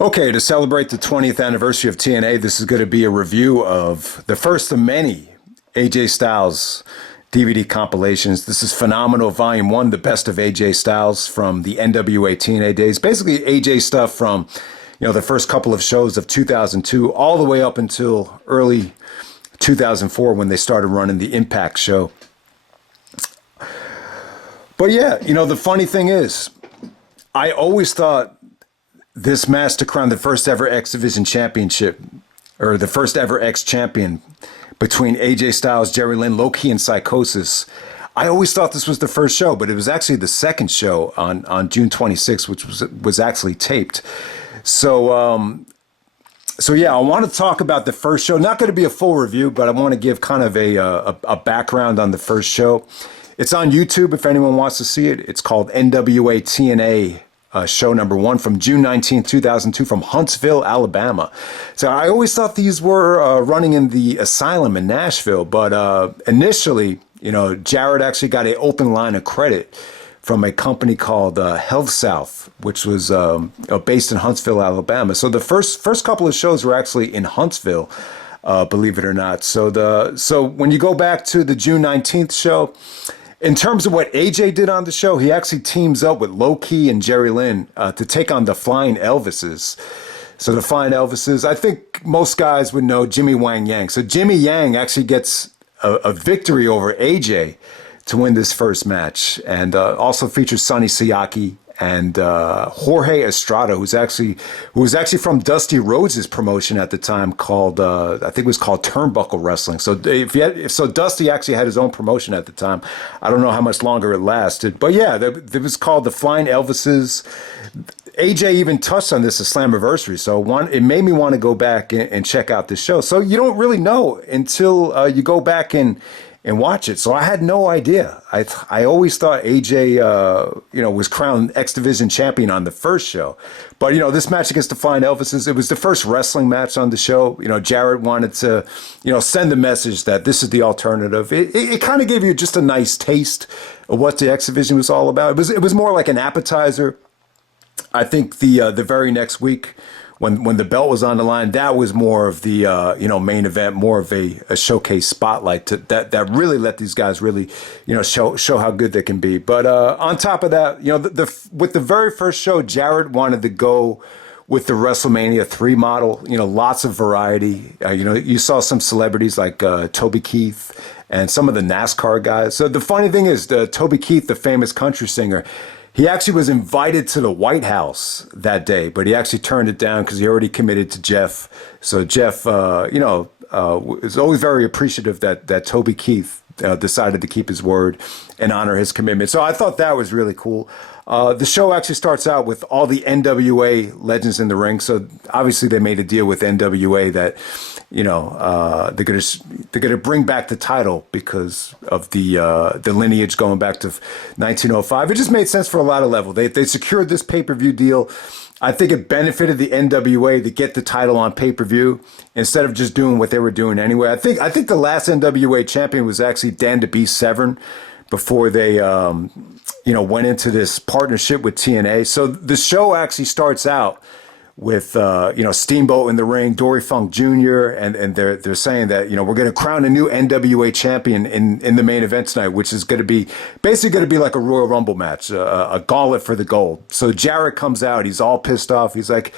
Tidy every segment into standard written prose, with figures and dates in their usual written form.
Okay, to celebrate the 20th anniversary of TNA, this is going to be a review of the first of many AJ Styles DVD compilations. This is Phenomenal Volume 1, the best of AJ Styles from the NWA TNA days. Basically, AJ stuff from, the first couple of shows of 2002 all the way up until early 2004 when they started running the Impact show. But yeah, the funny thing is, I always thought this match to crown the first ever X Division championship, or the first ever X champion between AJ Styles, Jerry Lynn, Low-Key, and Psicosis. I always thought this was the first show, but it was actually the second show on June 26th, which was actually taped. So yeah, I want to talk about the first show. Not going to be a full review, but I want to give kind of a background on the first show. It's on YouTube if anyone wants to see it. It's called NWA-TNA. Show number 1 from June 19th, 2002 from Huntsville, Alabama. So I always thought these were running in the asylum in Nashville, but initially, Jarrett actually got an open line of credit from a company called Health South, which was based in Huntsville, Alabama. So the first couple of shows were actually in Huntsville, believe it or not. So when you go back to the June 19th show, in terms of what AJ did on the show, he actually teams up with Low-Key and Jerry Lynn to take on the Flying Elvises. So the Flying Elvises, I think most guys would know Jimmy Wang Yang. So Jimmy Yang actually gets a victory over AJ to win this first match, and also features Sonny Siaki and Jorge Estrada, who was actually from Dusty Rhodes' promotion at the time, called I think it was called Turnbuckle Wrestling. So so Dusty actually had his own promotion at the time. I don't know how much longer it lasted, but yeah, it was called the Flying Elvises. AJ even touched on this at Slammiversary, so it made me want to go back and check out this show. So you don't really know until you go back and watch it. So I had no idea. I always thought AJ, was crowned X Division champion on the first show. But, this match against the Flying Elvises, it was the first wrestling match on the show. Jarrett wanted to, send a message that this is the alternative. It kind of gave you just a nice taste of what the X Division was all about. It was more like an appetizer. I think the very next week, when the belt was on the line, that was more of the main event, more of a showcase spotlight that really let these guys really show how good they can be. But on top of that, with the very first show, Jarrett wanted to go with the WrestleMania 3 model. Lots of variety. You saw some celebrities like Toby Keith and some of the NASCAR guys. So the funny thing is, Toby Keith, the famous country singer, he actually was invited to the White House that day, but he actually turned it down because he already committed to Jeff. So Jeff, is always very appreciative that Toby Keith decided to keep his word and honor his commitment. So I thought that was really cool. The show actually starts out with all the NWA legends in the ring. So obviously they made a deal with NWA that, they're gonna bring back the title because of the lineage going back to 1905. It just made sense for a lot of levels. They secured this pay-per-view deal. I think it benefited the NWA to get the title on pay-per-view instead of just doing what they were doing anyway. I think the last NWA champion was actually Dan DeBeast Severn before they went into this partnership with TNA. So the show actually starts out with Steamboat in the ring, Dory Funk Jr., and they're saying that we're going to crown a new NWA champion in the main event tonight, which is going to be like a Royal Rumble match, a gauntlet for the gold. So Jarrett comes out, he's all pissed off. He's like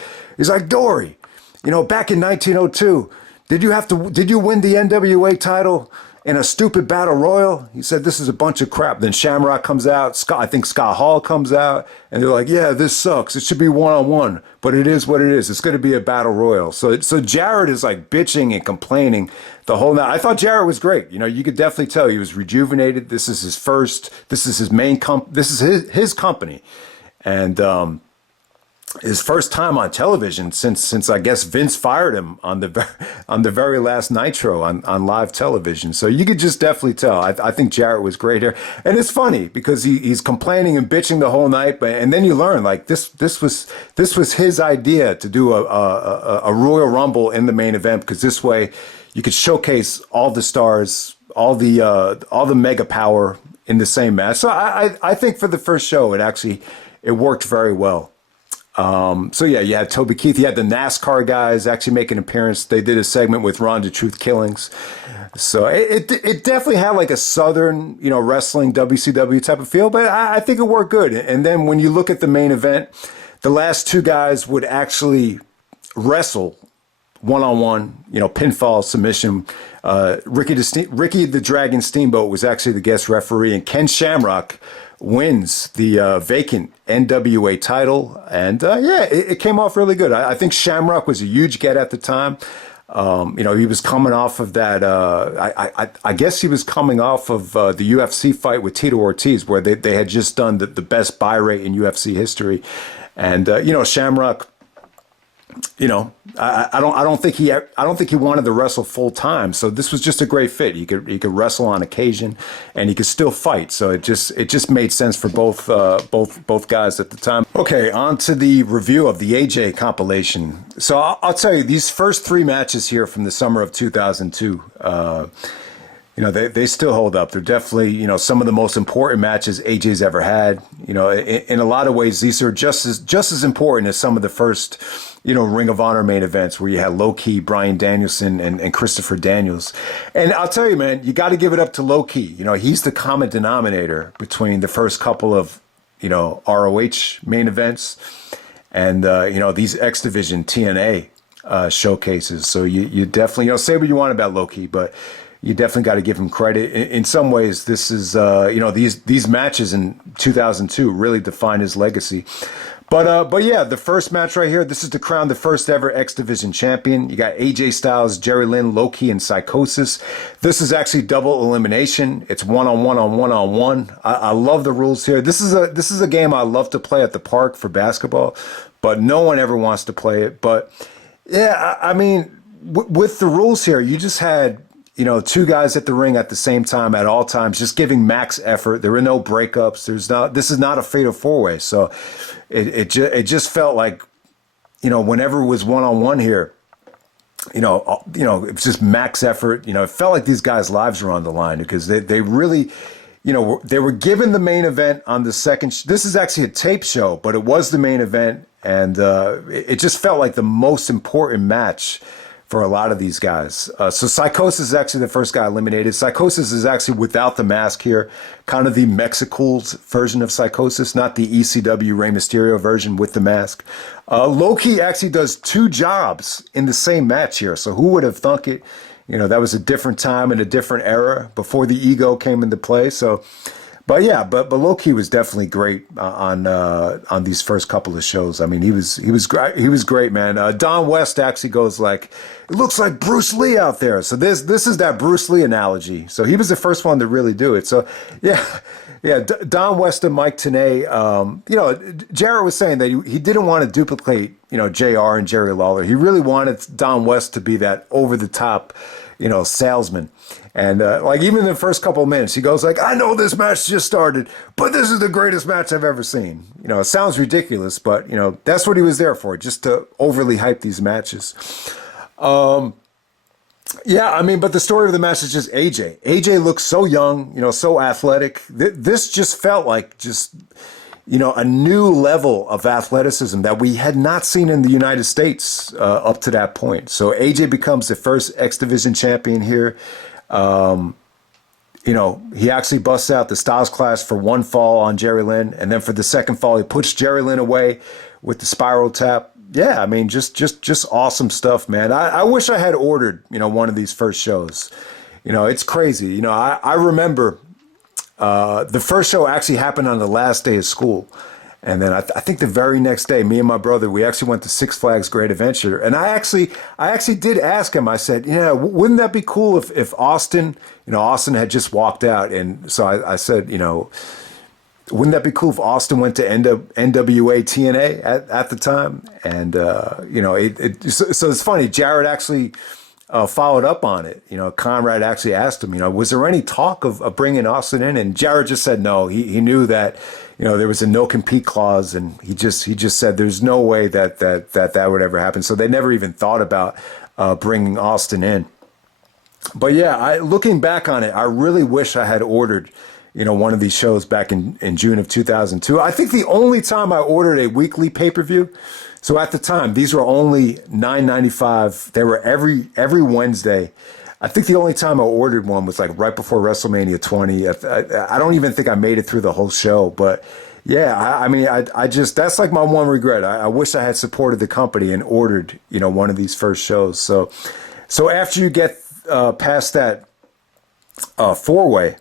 Dory, back in 1902, did you win the NWA title in a stupid battle royal? He said, this is a bunch of crap. Then Shamrock comes out. I think Scott Hall comes out. And they're like, yeah, this sucks. It should be one-on-one. But it is what it is. It's going to be a battle royal. So Jarrett is like bitching and complaining the whole night. I thought Jarrett was great. You could definitely tell he was rejuvenated. This is his main this is his company. And his first time on television since I guess Vince fired him on the very last Nitro on live television. So you could just definitely tell. I think Jarrett was great here, and it's funny because he's complaining and bitching the whole night, and then you learn like this was his idea to do a Royal Rumble in the main event, because this way you could showcase all the stars, all the mega power in the same match. So I think for the first show it worked very well. So yeah, you had Toby Keith. You had the NASCAR guys actually make an appearance. They did a segment with Ron the Truth Killings. So it definitely had like a Southern, wrestling WCW type of feel, but I think it worked good. And then when you look at the main event, the last two guys would actually wrestle one-on-one, pinfall submission. Ricky the Dragon Steamboat was actually the guest referee, and Ken Shamrock wins the vacant NWA title. And it came off really good. I think Shamrock was a huge get at the time. He was coming off of that. I guess he was coming off of the UFC fight with Tito Ortiz, where they had just done the best buy rate in UFC history. And Shamrock, I don't think he wanted to wrestle full time. So this was just a great fit. He could wrestle on occasion, and he could still fight. So it just made sense for both guys at the time. Okay, on to the review of the AJ compilation. So I'll tell you, these first three matches here from the summer of 2002. They still hold up. They're definitely, some of the most important matches AJ's ever had. In a lot of ways, these are just as important as some of the first, Ring of Honor main events where you had Low Key, Bryan Danielson, and Christopher Daniels. And I'll tell you, man, you got to give it up to Low Key. He's the common denominator between the first couple of, ROH main events and, these X Division TNA showcases. So you definitely, say what you want about Low Key, but you definitely got to give him credit. In some ways, this is, these matches in 2002 really define his legacy. But yeah, the first match right here, this is to crown the first ever X Division champion. You got AJ Styles, Jerry Lynn, Low Key, and Psicosis. This is actually double elimination. It's one-on-one on one-on-one. I love the rules here. This is a game I love to play at the park for basketball, but no one ever wants to play it. But yeah, I mean, with the rules here, you just had, two guys at the ring at the same time at all times, just giving max effort. There were no breakups. This is not a fatal four-way. So it just felt like, whenever it was one-on-one here, it was just max effort. It felt like these guys' lives were on the line because they really, they were given the main event on the second. This is actually a tape show, but it was the main event. And it just felt like the most important match for a lot of these guys. So Psicosis is actually the first guy eliminated. Psicosis is actually without the mask here, kind of the Mexicools version of Psicosis, not the ECW Rey Mysterio version with the mask. Low Key actually does two jobs in the same match here. So who would have thunk it? That was a different time and a different era before the ego came into play. So, but yeah, but Low Key was definitely great on these first couple of shows. I mean, he was great. He was great, man. Don West actually goes like, it looks like Bruce Lee out there. So this is that Bruce Lee analogy. So he was the first one to really do it. So yeah. Don West and Mike Tenay. Jarrett was saying that he didn't want to duplicate, JR and Jerry Lawler. He really wanted Don West to be that over the top, salesman. And even in the first couple of minutes, he goes like, I know this match just started, but this is the greatest match I've ever seen. It sounds ridiculous, but, that's what he was there for, just to overly hype these matches. Yeah, I mean, but the story of the match is just AJ. AJ looks so young, so athletic. This just felt like just, a new level of athleticism that we had not seen in the United States up to that point. So AJ becomes the first X Division champion here. He actually busts out the Styles Clash for one fall on Jerry Lynn, and then for the second fall, he puts Jerry Lynn away with the spiral tap. Yeah, I mean, just awesome stuff, man. I wish I had ordered, one of these first shows. It's crazy. I remember the first show actually happened on the last day of school. And then I think the very next day, me and my brother, we actually went to Six Flags Great Adventure. And I actually did ask him, I said, wouldn't that be cool if Austin, Austin had just walked out. And so I said, wouldn't that be cool if Austin went to NWA-TNA at the time? And, so it's funny. Jarrett actually followed up on it. Conrad actually asked him, was there any talk of bringing Austin in? And Jarrett just said no. He knew that, there was a no compete clause, and he just said there's no way that would ever happen. So they never even thought about bringing Austin in. But yeah, looking back on it, I really wish I had ordered, one of these shows back in June of 2002. I think the only time I ordered a weekly pay-per-view, so at the time, these were only $9.95. They were every Wednesday. I think the only time I ordered one was like right before WrestleMania 20. I don't even think I made it through the whole show, but yeah, I just, that's like my one regret. I wish I had supported the company and ordered, one of these first shows. So after you get past that four-way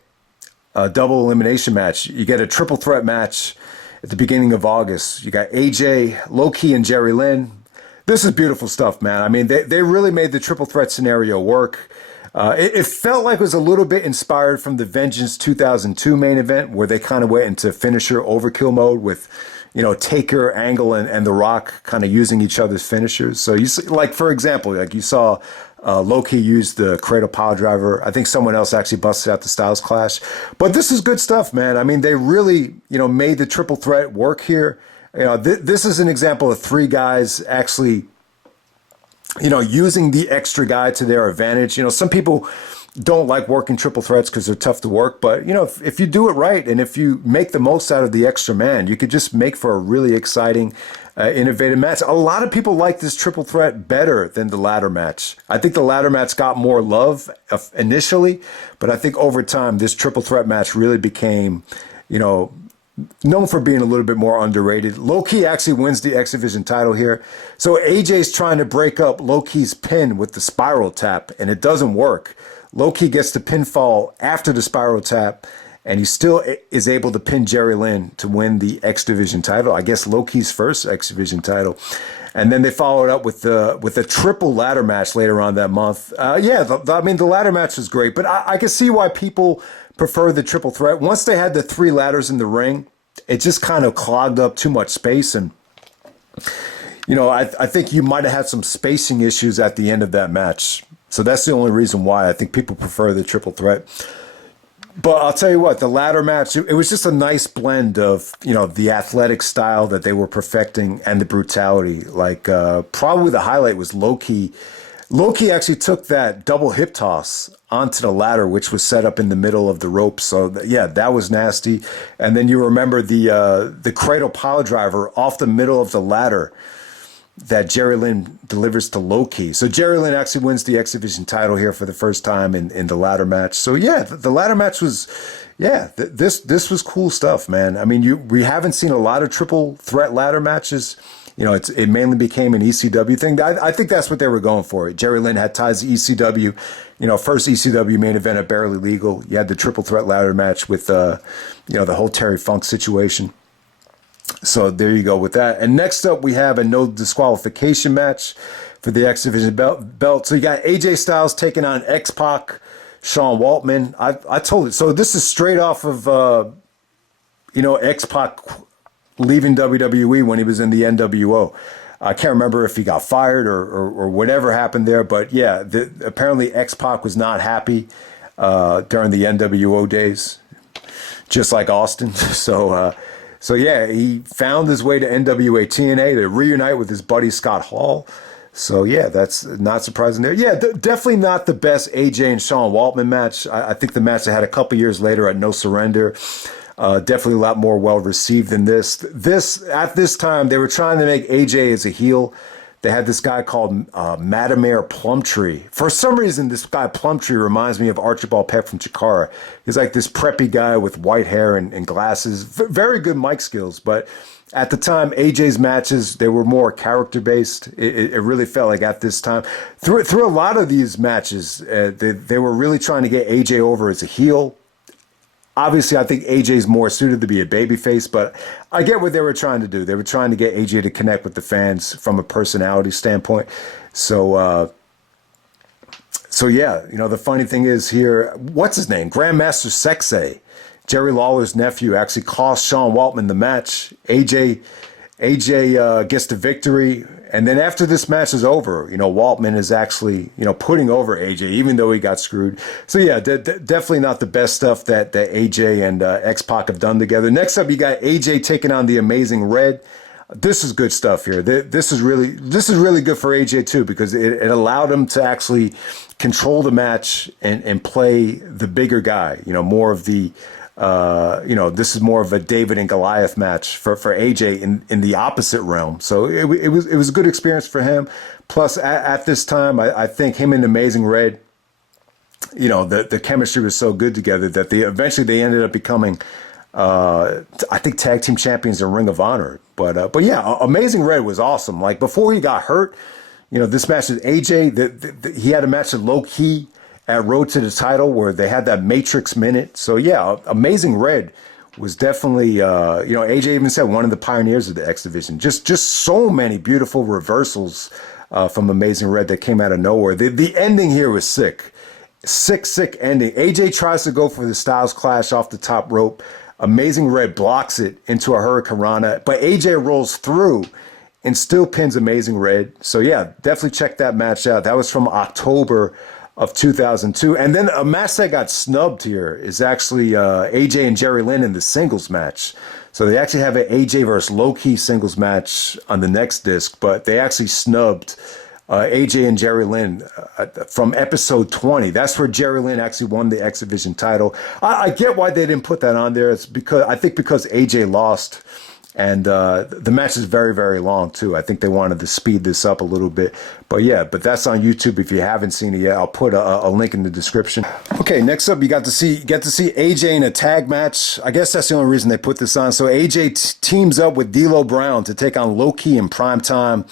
double elimination match, you get a triple threat match at the beginning of August. You got AJ, Low-Ki, and Jerry Lynn. This is beautiful stuff, man. I mean, they really made the triple threat scenario work. It felt like it was a little bit inspired from the Vengeance 2002 main event, where they kind of went into finisher overkill mode with, Taker, Angle, and The Rock kind of using each other's finishers. So you see, like, for example, like you saw Low-Ki use the Cradle Power Driver. I think someone else actually busted out the Styles Clash. But this is good stuff, man. I mean, they really, made the triple threat work here. This is an example of three guys actually, using the extra guy to their advantage. Some people don't like working triple threats because they're tough to work. But, if you do it right and if you make the most out of the extra man, you could just make for a really exciting, innovative match. A lot of people like this triple threat better than the ladder match. I think the ladder match got more love initially, but I think over time, this triple threat match really became, known for being a little bit more underrated. Low-Ki actually wins the X Division title here. So AJ's trying to break up Low-Ki's pin with the spiral tap, and it doesn't work. Low-Ki gets the pinfall after the spiral tap, and he still is able to pin Jerry Lynn to win the X Division title. I guess Low-Ki's first X Division title. And then they followed up with a triple ladder match later on that month. The ladder match was great, but I can see why people prefer the triple threat. Once they had the three ladders in the ring, it just kind of clogged up too much space. And, I think you might have had some spacing issues at the end of that match. So that's the only reason why I think people prefer the triple threat. But I'll tell you what, the ladder match, it was just a nice blend of, the athletic style that they were perfecting and the brutality. Like, probably the highlight was Low-Ki. Low-Ki actually took that double hip toss onto the ladder, which was set up in the middle of the rope. So, that was nasty. And then you remember the Cradle Power Driver off the middle of the ladder that Jerry Lynn delivers to Low-Ki. So Jerry Lynn actually wins the X Division title here for the first time in the ladder match. So the ladder match was, this was cool stuff, man. I mean, we haven't seen a lot of triple threat ladder matches. It mainly became an ECW thing. I think that's what they were going for. Jerry Lynn had ties to ECW. First ECW main event at Barely Legal. You had the triple threat ladder match with, the whole Terry Funk situation. So there you go with that. And next up, we have a no disqualification match for the X Division belt. So you got AJ Styles taking on X-Pac, Sean Waltman. I told it. So this is straight off of, X-Pac leaving WWE when he was in the NWO. I can't remember if he got fired or whatever happened there. But apparently X-Pac was not happy during the NWO days, just like Austin. So he found his way to NWA-TNA to reunite with his buddy Scott Hall. So, that's not surprising there. Definitely not the best AJ and Sean Waltman match. I think the match they had a couple years later at No Surrender, definitely a lot more well-received than this. At this time, they were trying to make AJ as a heel. They had this guy called Madamere Plumtree. For some reason, this guy Plumtree reminds me of Archibald Peck from Chikara. He's like this preppy guy with white hair and glasses. Very good mic skills. But at the time, AJ's matches, they were more character-based. It really felt like at this time. Through a lot of these matches, they were really trying to get AJ over as a heel. Obviously, I think AJ's more suited to be a babyface, but I get what they were trying to do. They were trying to get AJ to connect with the fans from a personality standpoint. So the funny thing is here, what's his name? Grandmaster Sexay, Jerry Lawler's nephew, actually cost Sean Waltman the match. AJ gets the victory. And then after this match is over, Waltman is actually, putting over AJ, even though he got screwed. So, definitely not the best stuff that AJ and X-Pac have done together. Next up, you got AJ taking on the Amazing Red. This is good stuff here. This is really good for AJ, too, because it allowed him to actually control the match and play the bigger guy, more of the this is more of a David and Goliath match for AJ in the opposite realm. So it was a good experience for him. Plus, at this time, I think him and Amazing Red, the chemistry was so good together that they eventually ended up becoming, I think, tag team champions in Ring of Honor. But yeah, Amazing Red was awesome. Like before he got hurt, this match with AJ, he had a match with Low Key at Road to the Title where they had that Matrix minute. So yeah, Amazing Red was definitely, AJ even said one of the pioneers of the X Division. Just so many beautiful reversals from Amazing Red that came out of nowhere. The ending here was sick. Sick ending. AJ tries to go for the Styles Clash off the top rope. Amazing Red blocks it into a Hurricane Rana, but AJ rolls through and still pins Amazing Red. So yeah, definitely check that match out. That was from October of 2002. And then a match that got snubbed here is actually AJ and Jerry Lynn in the singles match. So they actually have an AJ versus Low Key singles match on the next disc, but they actually snubbed AJ and Jerry Lynn from episode 20. That's where Jerry Lynn actually won the X Division title. I get why they didn't put that on there. It's because AJ lost. And the match is very, very long, too. I think they wanted to speed this up a little bit. But that's on YouTube. If you haven't seen it yet, I'll put a link in the description. Okay, next up, you get to see AJ in a tag match. I guess that's the only reason they put this on. So AJ teams up with D'Lo Brown to take on Low Key in prime time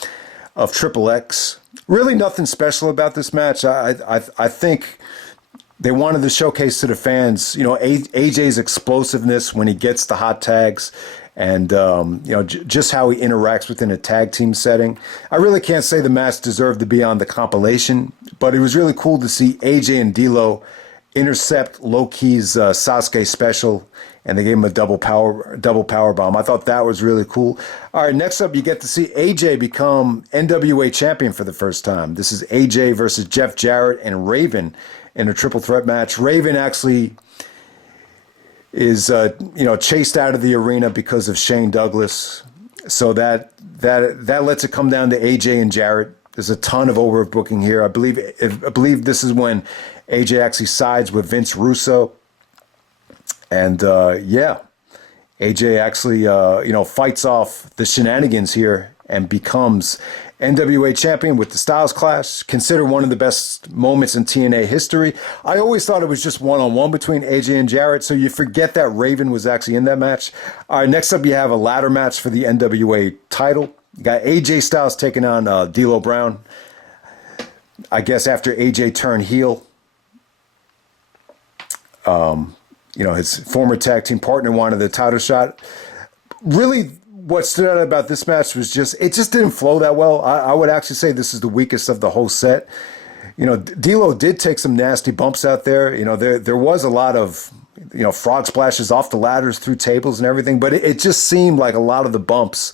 of Triple X. Really nothing special about this match. I think they wanted to showcase to the fans, AJ's explosiveness when he gets the hot tags. And, just how he interacts within a tag team setting. I really can't say the match deserved to be on the compilation, but it was really cool to see AJ and D'Lo intercept Low Key's Sasuke special, and they gave him a double power bomb. I thought that was really cool. All right, next up, you get to see AJ become NWA champion for the first time. This is AJ versus Jeff Jarrett and Raven in a triple threat match. Raven actually is chased out of the arena because of Shane Douglas, so that lets it come down to AJ and Jarrett. There's a ton of overbooking here. I believe this is when AJ actually sides with Vince Russo, and AJ actually fights off the shenanigans here and becomes NWA champion with the Styles Clash, considered one of the best moments in TNA history. I always thought it was just one-on-one between AJ and Jarrett, so you forget that Raven was actually in that match. All right, next up you have a ladder match for the NWA title. You got AJ Styles taking on D'Lo Brown. I guess after AJ turned heel, his former tag team partner wanted the title shot. Really, what stood out about this match was it just didn't flow that well. I would actually say this is the weakest of the whole set. D'Lo did take some nasty bumps out there. There was a lot of, frog splashes off the ladders through tables and everything, but it just seemed like a lot of the bumps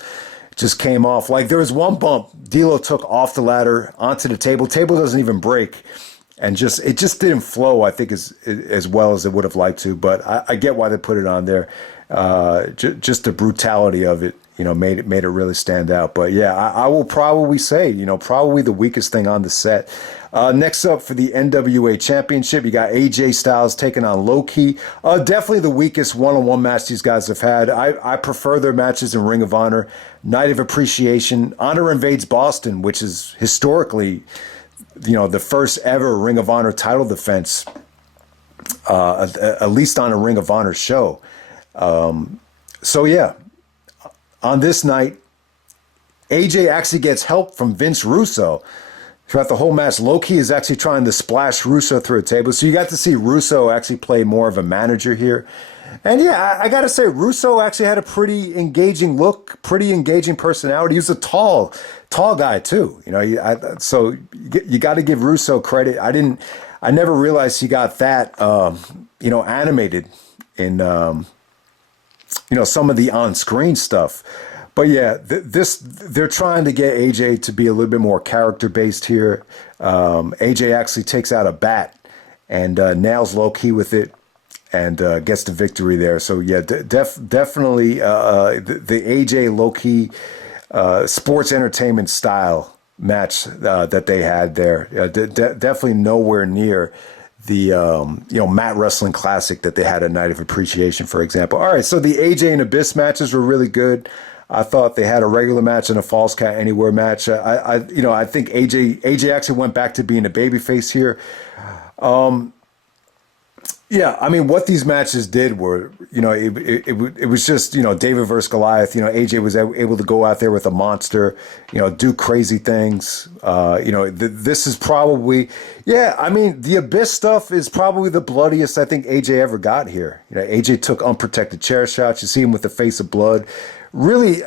just came off. Like there was one bump D'Lo took off the ladder onto the table. Table doesn't even break. And it just didn't flow, I think, as well as it would have liked to. But I get why they put it on there. Just the brutality of it, made it really stand out. But yeah, I will probably say, probably the weakest thing on the set. Next up for the NWA Championship, you got AJ Styles taking on Low Key. Definitely the weakest one-on-one match these guys have had. I prefer their matches in Ring of Honor. Night of Appreciation, Honor Invades Boston, which is historically, the first ever Ring of Honor title defense, at least on a Ring of Honor show. So yeah, on this night, AJ actually gets help from Vince Russo. Throughout the whole match, Low Key is actually trying to splash Russo through a table. So you got to see Russo actually play more of a manager here. And yeah, I got to say, Russo actually had a pretty engaging look, pretty engaging personality. He was a tall guy too. So you got to give Russo credit. I never realized he got that, animated in, some of the on-screen stuff. But yeah, they're trying to get AJ to be a little bit more character-based here. AJ actually takes out a bat and nails Low Key with it and gets the victory there. So yeah, definitely the AJ Low Key sports entertainment style match that they had there. Definitely nowhere near Matt Wrestling Classic that they had at Night of Appreciation, for example. All right, so the AJ and Abyss matches were really good. I thought they had a regular match and a Falls Count Anywhere match. I think AJ actually went back to being a babyface here. Yeah, I mean, what these matches did were, it was just, David versus Goliath. AJ was able to go out there with a monster, do crazy things. This is probably, yeah, I mean, the Abyss stuff is probably the bloodiest I think AJ ever got here. AJ took unprotected chair shots. You see him with the face of blood. Really,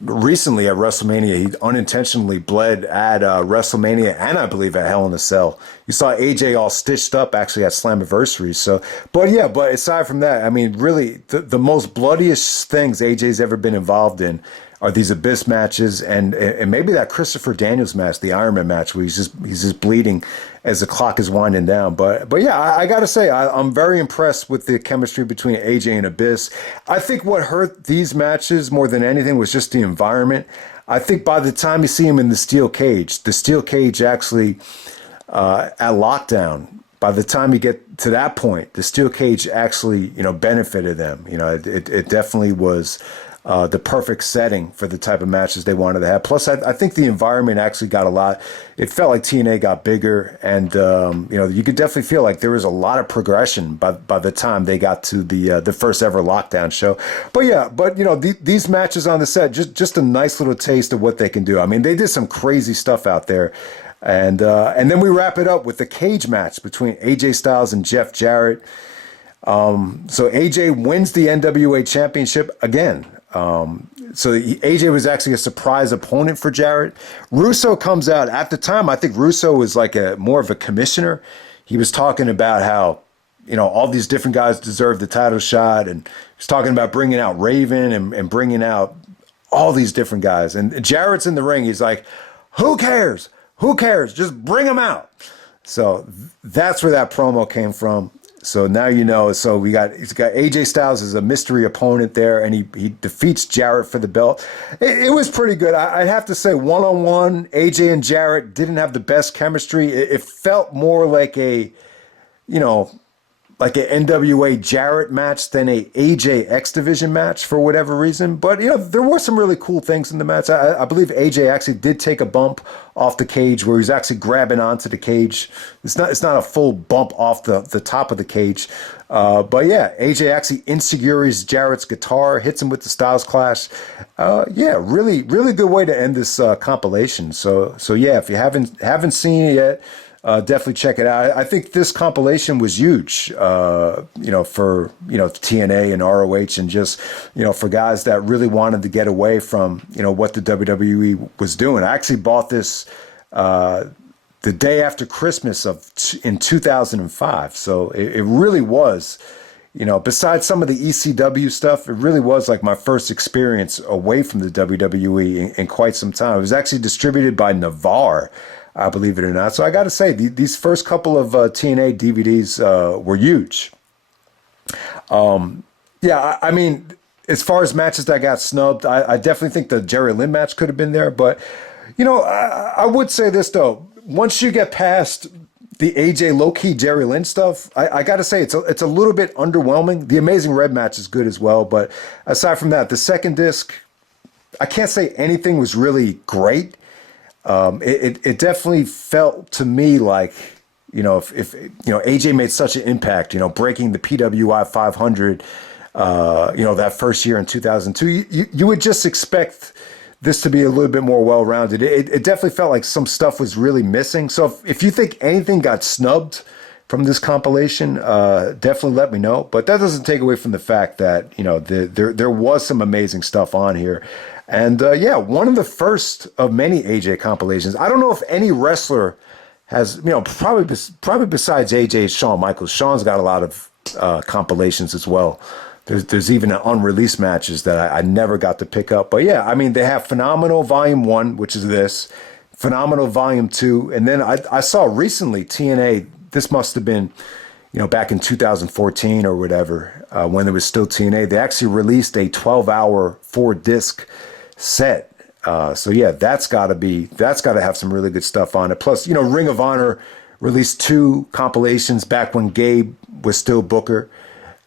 recently at WrestleMania, he unintentionally bled at WrestleMania and I believe at Hell in a Cell. You saw AJ all stitched up actually at Slammiversary. So, but aside from that, I mean, really, the most bloodiest things AJ's ever been involved in are these Abyss matches and maybe that Christopher Daniels match, the Iron Man match, where he's just bleeding as the clock is winding down. But yeah, I got to say, I'm very impressed with the chemistry between AJ and Abyss. I think what hurt these matches more than anything was just the environment. I think by the time you see him in the steel cage actually at Lockdown, by the time you get to that point, the steel cage actually, benefited them. It definitely was the perfect setting for the type of matches they wanted to have. Plus, I think the environment actually got a lot. It felt like TNA got bigger, and you could definitely feel like there was a lot of progression by the time they got to the first ever Lockdown show. But these matches on the set, just a nice little taste of what they can do. I mean, they did some crazy stuff out there. And then we wrap it up with the cage match between AJ Styles and Jeff Jarrett. So AJ wins the NWA Championship again. So AJ was actually a surprise opponent for Jarrett. Russo comes out at the time. I think Russo was like more of a commissioner. He was talking about how, all these different guys deserve the title shot. And he's talking about bringing out Raven and bringing out all these different guys. And Jarrett's in the ring. He's like, who cares? Who cares? Just bring them out. So that's where that promo came from. So now so he's got AJ Styles as a mystery opponent there, and he defeats Jarrett for the belt. It was pretty good. I'd have to say, one-on-one, AJ and Jarrett didn't have the best chemistry. It felt more like an NWA Jarrett match than a AJ X Division match for whatever reason. But, there were some really cool things in the match. I believe AJ actually did take a bump off the cage where he's actually grabbing onto the cage. It's not a full bump off the top of the cage. But yeah, AJ actually insecures Jarrett's guitar, hits him with the Styles Clash. Really, really good way to end this compilation. So yeah, if you haven't seen it yet, definitely check it out. I think this compilation was huge, for TNA and ROH and just, for guys that really wanted to get away from, what the WWE was doing. I actually bought this the day after Christmas in 2005. So it really was, besides some of the ECW stuff, it really was like my first experience away from the WWE in quite some time. It was actually distributed by Navarre, believe it or not. So I got to say, these first couple of TNA DVDs were huge. I mean, as far as matches that got snubbed, I definitely think the Jerry Lynn match could have been there. But, I would say this, though. Once you get past the AJ low-key Jerry Lynn stuff, I got to say, it's a little bit underwhelming. The Amazing Red match is good as well. But aside from that, the second disc, I can't say anything was really great. It definitely felt to me like, if AJ made such an impact, breaking the PWI 500, that first year in 2002, you would just expect this to be a little bit more well-rounded. It definitely felt like some stuff was really missing. So if you think anything got snubbed from this compilation, definitely let me know. But that doesn't take away from the fact that, there was some amazing stuff on here. And one of the first of many AJ compilations. I don't know if any wrestler has, probably besides AJ, Shawn Michaels. Shawn's got a lot of compilations as well. There's even unreleased matches that I never got to pick up. But yeah, I mean, they have Phenomenal Volume 1, which is this, Phenomenal Volume 2, and then I saw recently TNA, this must have been, back in 2014 or whatever, when there was still TNA, they actually released a 12-hour 4-disc set. So yeah, that's got to have some really good stuff on it. Plus, Ring of Honor released 2 compilations back when Gabe was still Booker.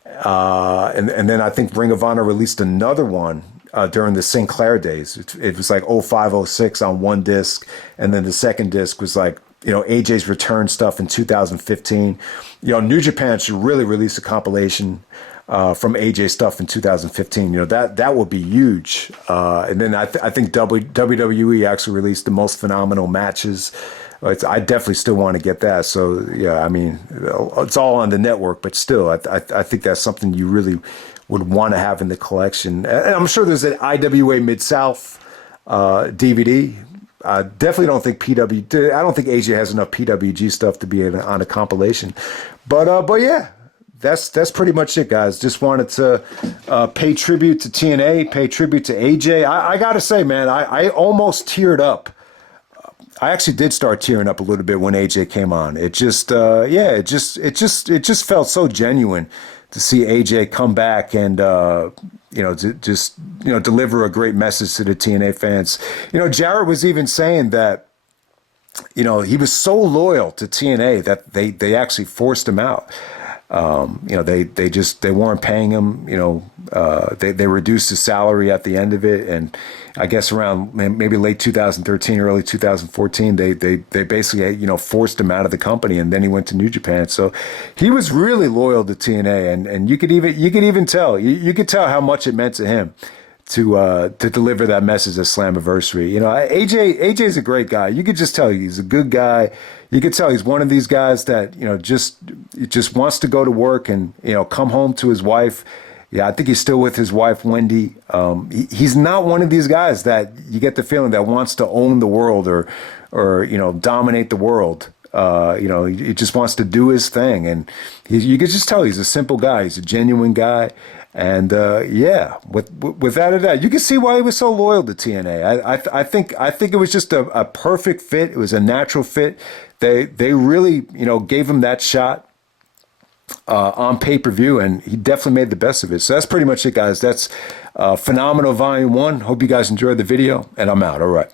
And then I think Ring of Honor released another one during the Sinclair days. It was like 05, 06 on one disc. And then the second disc was like, you know, AJ's return stuff in 2015. You know, New Japan should really release a compilation from AJ stuff in 2015. You know, that would be huge. And then I think WWE actually released the most phenomenal matches. I definitely still want to get that. So, yeah, I mean, it's all on the network, but still, I think that's something you really would want to have in the collection. And I'm sure there's an IWA Mid-South DVD. I definitely don't think I don't think AJ has enough PWG stuff to be on a compilation. But yeah, that's pretty much it, guys. Just wanted to pay tribute to TNA, pay tribute to AJ. I got to say, man, I almost teared up. I actually did start tearing up a little bit when AJ came on. It just, it just felt so genuine to see AJ come back and, deliver a great message to the TNA fans. You know, Jarrett was even saying that, you know, he was so loyal to TNA that they actually forced him out. They weren't paying him. You know, they reduced his salary at the end of it, and I guess around maybe late 2013, early 2014, they basically, you know, forced him out of the company, and then he went to New Japan. So he was really loyal to TNA, and you could even tell you could tell how much it meant to him to deliver that message at Slammiversary. You know, AJ's a great guy. You could just tell he's a good guy. You could tell he's one of these guys that, you know, just wants to go to work and, you know, come home to his wife. Yeah, I think he's still with his wife, Wendy. He's not one of these guys that you get the feeling that wants to own the world or you know, dominate the world. You know, he just wants to do his thing. And you could just tell he's a simple guy. He's a genuine guy. And without a doubt, you can see why he was so loyal to TNA. I think it was just a perfect fit. It was a natural fit. They really, you know, gave him that shot on pay-per-view, and he definitely made the best of it. So that's pretty much it, guys. That's Phenomenal Volume 1. Hope you guys enjoyed the video, and I'm out. All right.